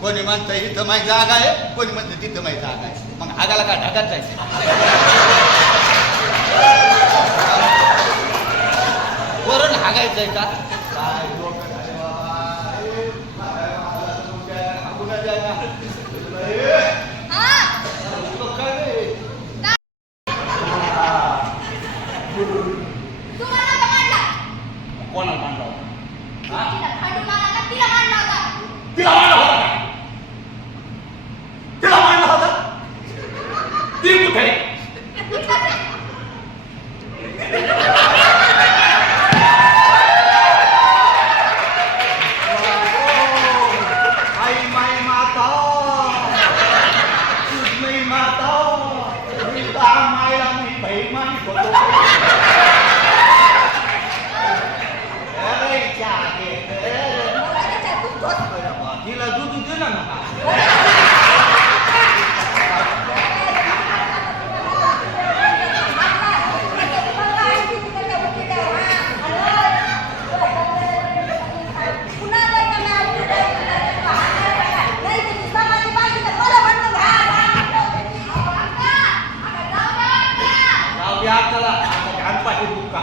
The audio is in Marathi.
कोणी म्हणतं इथं माझी जागा आहे, कोणी म्हणतं तिथं माझी जागा आहे. मग हागाला का ढगात जायचं? वरण हागायचंय का काय? कोणाला मांडला होता? तिला मांडला होता? तिला मांडला होता? ती कुठे? आई माई माता, तुझ नाही माता, मी मायला मी बहीण माई होतो. तिला दूध दे ना. चला घाण पाठी बुक्का